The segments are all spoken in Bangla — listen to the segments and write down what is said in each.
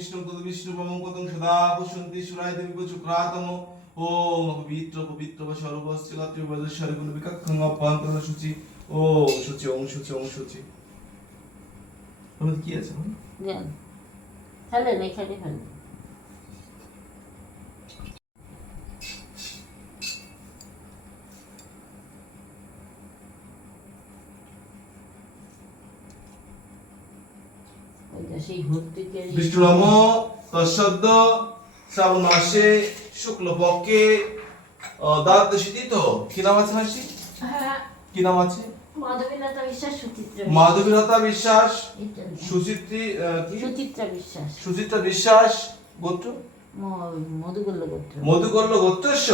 বিষ্ণু পদ বিষ্ণু পম পদং সদা বসন্তি সুরায় দেবী বচুক্রাতম ওম পবিত্র পবিত্র বা সর্বস্থিল ত্রিবদেশ্বর গুণ বিকাক্ষং অপান্তর সূচি ও সূচি ওম সূচি ওম সূচি কি আছে হ্যাঁ হ্যালো লেখা লেখা ফেলেন ওইটা সেই ভর্তিকে বিষ্ণু নম তৎসদ্য শ্রাবণ মাসে শুক্লপক্ষে দ্বাদশী তিথ কি নাম আছে মাসি? হ্যাঁ। কি নাম আছে? মাধবীলতা বিশ্বাস সুচিত্রা সুচিত্রী বিশ্বাস। সুচিত্রা বিশ্বাস গোত্র? মধুগল্য গোত্রস্য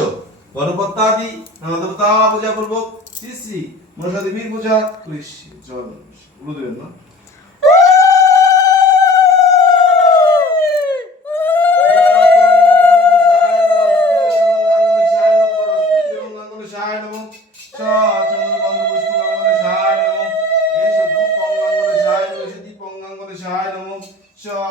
গণপত্যাদি নানা পূজা পূর্বক শ্রী শ্রী মনসা দেবীর পূজা কৃষি জল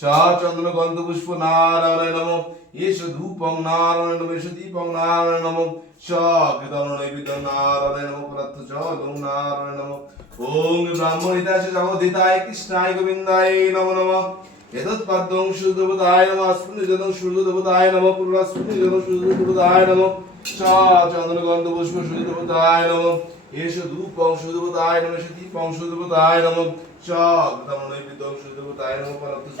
চন্দ্র গন্ধ পুষ্প নারায়ণ নম এষ ধূপং নারায়ণ নম এষ দীপং নারায়ণ নম সকৃতম নৈবেদ্যং নারায়ণ নম পালত্তু জলং নারায়ণ নম ওম ব্রাহ্মণিতায় জগদিতায় কৃষ্ণায় গোবিন্দায় নমো নমঃ এতৎপদ্মং সূর্যদেবতায় নমঃ স্পুঞ্জদং সূর্যদেবতায় নমঃ পূর্ণস্পুঞ্জদং সূর্যদেবতায় নমঃ চন্দ্রগন্ধ পুষ্প সূর্যদেবতায় নমঃ এষ ধূপং সূর্যদেবতায় নমঃ এষ দীপং সূর্যদেবতায় নমঃ চক্রতম নৈবেদ্যং সূর্যদেবতায় নমঃ পরত্তু চ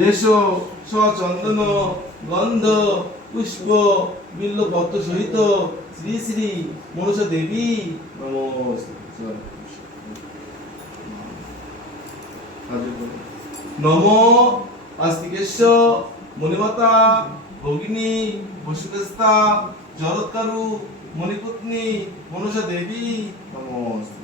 এসো চন্দন গন্ধ, পুষ্প, বিল্ল পত্র সহিত শ্রী শ্রী মনসা দেবী, নম আস্তিকেশ্ব মণিমাতা, ভগিনী বসুকেস্তা জরৎকারু মণিপত্নী, মনসা দেবী নমস্তে